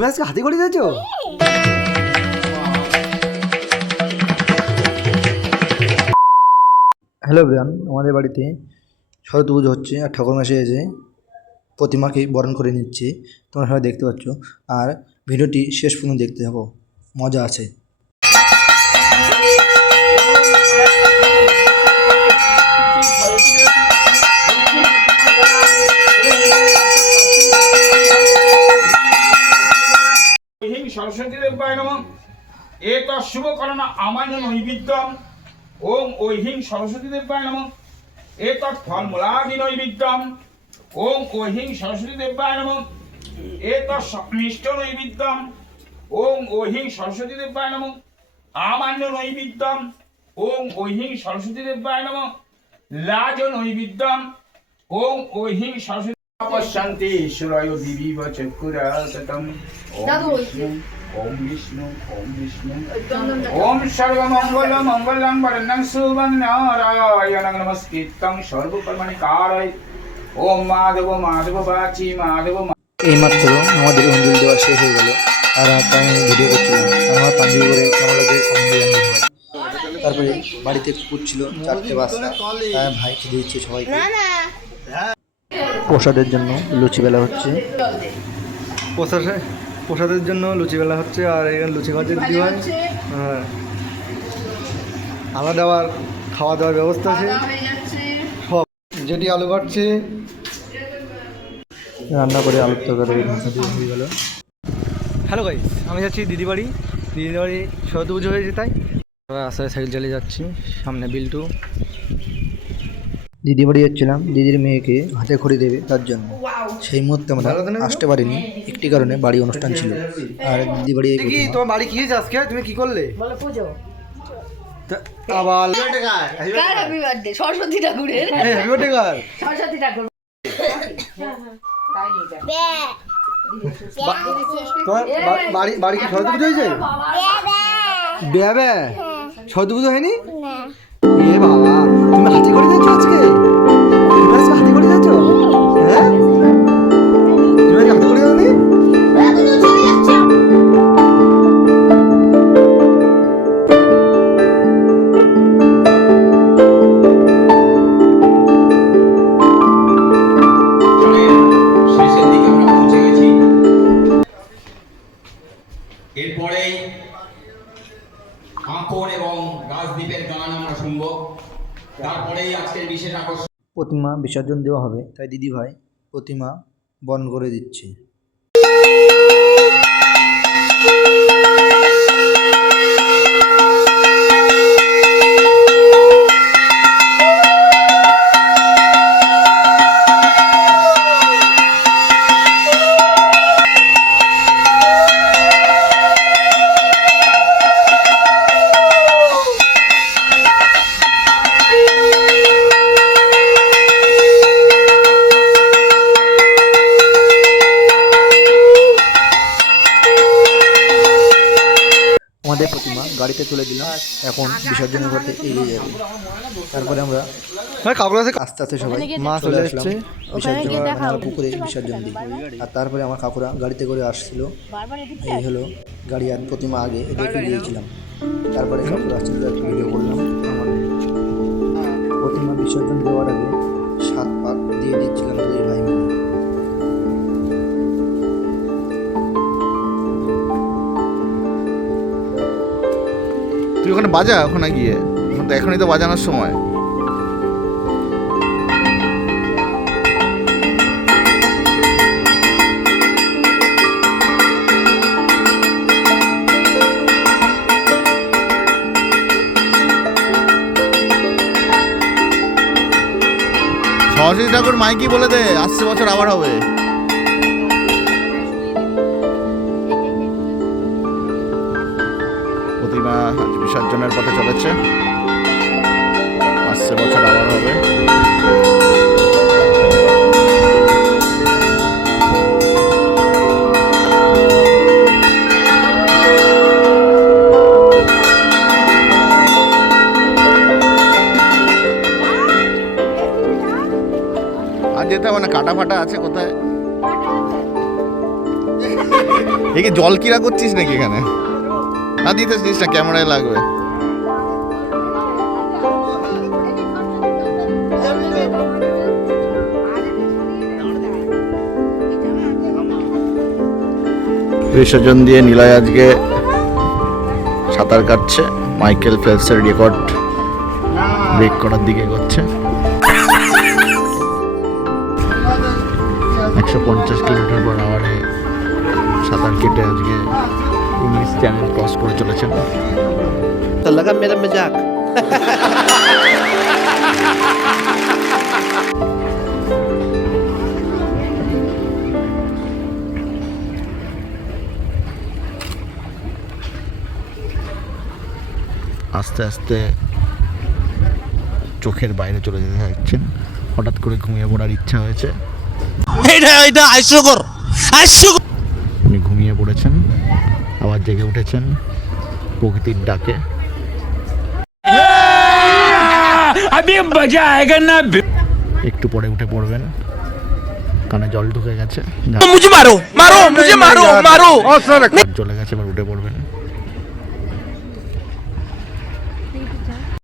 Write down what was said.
তুমি আজকে হাতে করে যাচ্ছ হ্যালো ব্রিয়ান আমাদের বাড়িতে শরৎ পুজো হচ্ছে আর ঠাকুর ঠাকুরমা এসে প্রতিমাকে বরণ করে নিচ্ছে। তোমরা সবাই দেখতে পাচ্ছ। আর ভিডিওটি শেষ পর্যন্ত দেখতে থাকো। মজা আছে। দেবায় নম। আমান্য নৈবিদ্যম ওম ঐহিং সরস্বতী দেবায় নম। এত ফলমূলাদি নৈবিদ্যম ওম ঐহিং সরস্বতী নম। এত মিষ্ট নৈবিদ্যম ওম ঐহিং সরস্বতীদেবায় নম। আমান্য নৈবিদ্যম ওম ঐহিং সরস্বতী নম। লাজ নৈবিদ্যম ওম ঐহিং সরস্বতী পশ্যন্তি ঈশ্বরায় দিবি দাদু ওম। বিষ্ণু ওম বিষ্ণু। ওম সর্বমঙ্গল মঙ্গলং বরণং শুভং নারায়ণং নমস্কৃত্যং সর্বকর্মণি কারয়। ওম মাধব মাধব বাচি মাধব মা- এইমাত্র আমাদের অঞ্জলি দেওয়া শেষ হয়ে গেল। আর তাই আমি ভিডিও করছিলাম আমার পাঞ্জাবি করে কেমন লাগে। তারপরে বাড়িতে কুকুর ছিল চারটে বাচ্চা। তাই ভাই খেতে দিচ্ছে সবাইকে। প্রসাদের জন্য লুচি বেলা হচ্ছে। প্রসাদে? প্রসাদের জন্য লুচি বেলা হচ্ছে আর এখানে লুচি খাওয়াতে দিদি হয় হ্যাঁ। আলাদা আবার খাওয়া দাওয়ার ব্যবস্থা আছে। সব যেটি আলু কাটছে। রান্না করে আলুর তরকারি হয়ে গেল হ্যালো গাইস আমি যাচ্ছি দিদি বাড়ি। দিদি বাড়ি শরৎ পুজো হয়েছে তাই। আস্তে সাইকেল চালিয়ে যাচ্ছি সামনে বিল্টু। দিদি বাড়ি যাচ্ছিলাম দিদির মেয়েকে হাতে খড়ি দেবে তার জন্য। সেই মুহূর্তে আমরা আসতে পারিনি। একটি কারণে বাড়ি অনুষ্ঠান ছিল। আর দিদি বাড়ি কি তোমার বাড়ি কি আজকে? তুমি কি করলে? বলো পুজো। আবার কার সরস্বতী ঠাকুরের। সরস্বতী ঠাকুর। তোমার বাড়ি বাড়ি কি সরস্বতী পুজো হয়েছে? বেবে। সরস্বতী পুজো হয়নি? এ বাবা। এরপরেই কাঁকর এবং রাজদ্বীপের গান আমরা শুনব। তারপরেই আজকের বিশেষ আকর্ষণ প্রতিমা বিসর্জন দেওয়া হবে, তাই দিদি ভাই প্রতিমা বন্ধ করে দিচ্ছে। গাড়িতে তুলে দিলাম। এখন বিসর্জনের পথে এগিয়ে যাবে। তারপরে আমরা আস্তে আস্তে সবাই মা চলে আসলাম। বিসর্জন পুকুরে বিসর্জন দিই। আর তারপরে আমার কাকুরা গাড়িতে করে আসছিল। এই হলো গাড়ি আর প্রতিমা আগে রেখে গিয়েছিলাম তারপরে কাকুরা আসছিল ভিডিও করলাম। আমাদের প্রতিমা বিসর্জন দেওয়ার আগে বাজা ওখানে গিয়ে? এখনই তো বাজানোর সময়। সরস্বতী ঠাকুর মাইকি বলে দে, আসছে বছর আবার হবে। প্রতিমা বিসর্জনের পথে চলেছে। আসছে বছর আবার হবে। আর যেতে হবে না কাটা ফাটা আছে কোথায়? জল কিরা করছিস নাকি এখানে? না দিতে না ক্যামেরায় লাগবে। বিসর্জন দিয়ে নীলয় আজকে সাঁতার কাটছে, মাইকেল ফেলসের রেকর্ড ব্রেক করার দিকে এগোচ্ছে। একশো পঞ্চাশ কিলোমিটার পর আওয়ারে সাঁতার কেটে আজকে ইংলিশ চ্যানেল ক্রস করে চলেছেন। আস্তে আস্তে চোখের বাইরে চলে যেতে থাকছেন হঠাৎ করে ঘুমিয়ে পড়ার ইচ্ছা হয়েছে। এটা এটা হাস্যকর হাস্যকর জেগে উঠেছেন প্রকৃতির ডাকে। একটু পরে উঠে পড়বেন। কানে জল ঢুকে গেছে। মারো মারো মারো মারো। চলে গেছে এবার উঠে পড়বেন।